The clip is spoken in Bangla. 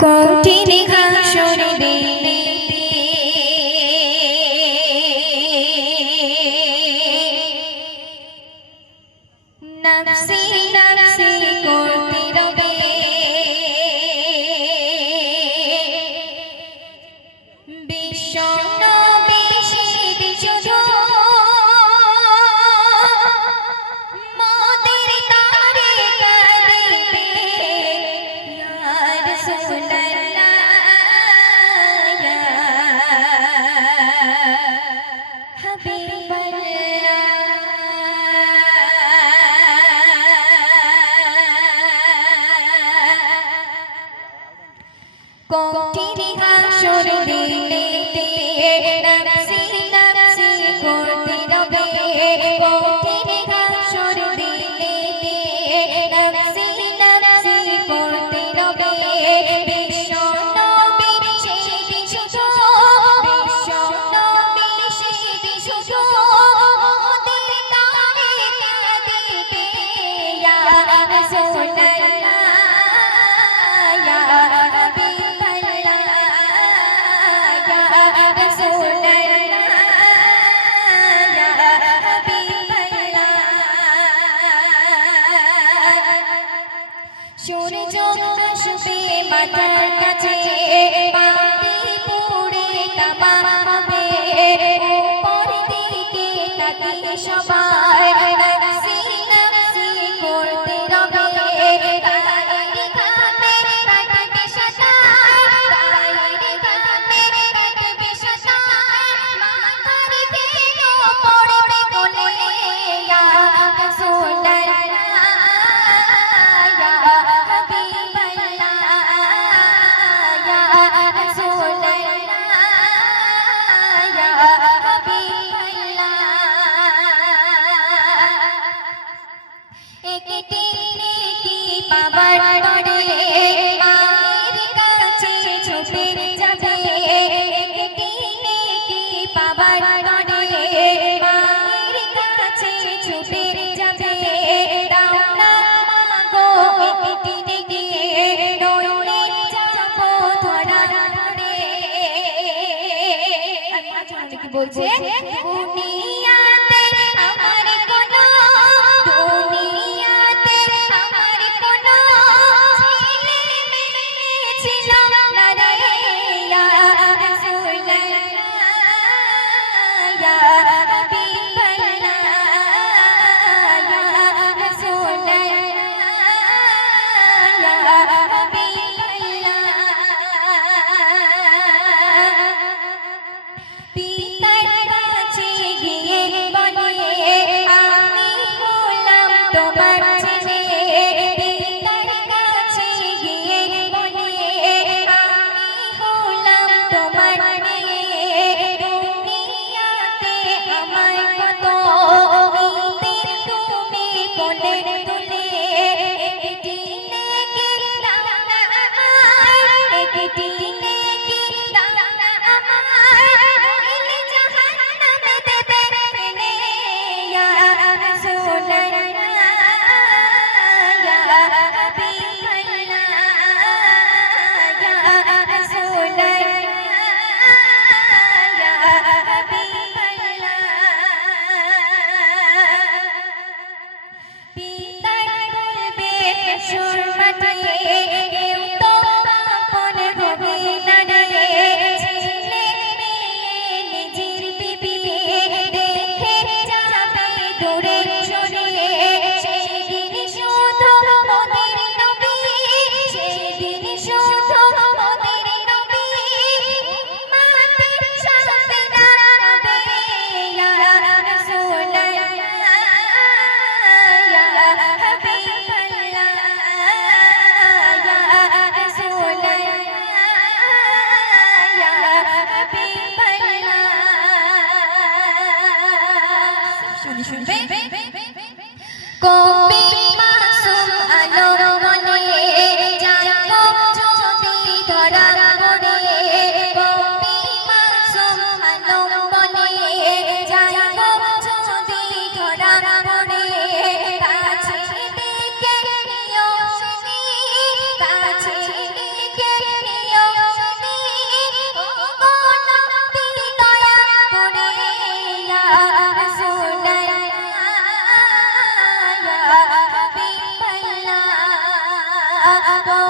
কঠিন হাসর দিনে নফসি নফসি করতে রবে বিশ্ব নবী শীত শুধু মোদের তারে কাঁদিবে ইয়া রাসূলুল্লাহ ইয়া হাবিবাল্লাহ কঠিন হাসর দিনেতে নফসি নফসি করতে রবে কঠিন হাসর দিনেতে নফসি নফসি করতে রবে বিশ্ব নবী শীত শুধু বিশ্ব নবী শীত শুধু মোদের তারে কাঁদিবে ইয়া রাসূলুল্লাহ ইয়া সূর্য আসবে মাথার কাছে মাটি পুড়ে কাবা হবে উপর দিকে তাকিয়ে সবাই নফসি নফসি করতে রবে গায়ের ঘামে কাটবে সাতার গায়ের ঘামে কাটবে সাতার মাথার ভেলো পড়বে গলে ইয়া রাসূলুল্লাহ পাবার তরে মায়ের কাছে ছুটে যাবে একটি নেকি পাবার তরে মায়ের কাছে ছুটে যাবে দাও না মাগো একটি নেকি নইলে যাব ধরা ধরে কি বলছে দুনিয়াতে আমার কোনো দুনিয়াতে আমার কোনো ছেলে মেয়ে ছিল না রে ইয়া রাসূলুল্লাহ ইয়া হাবিবাল্লাহ ইয়া রাসূলুল্লাহ ইয়া হাবিবাল্লাহ পিতার কাছে গিয়ে বলে আমি হলাম তোমার ছেলে পিতার কাছে গিয়ে বলে গো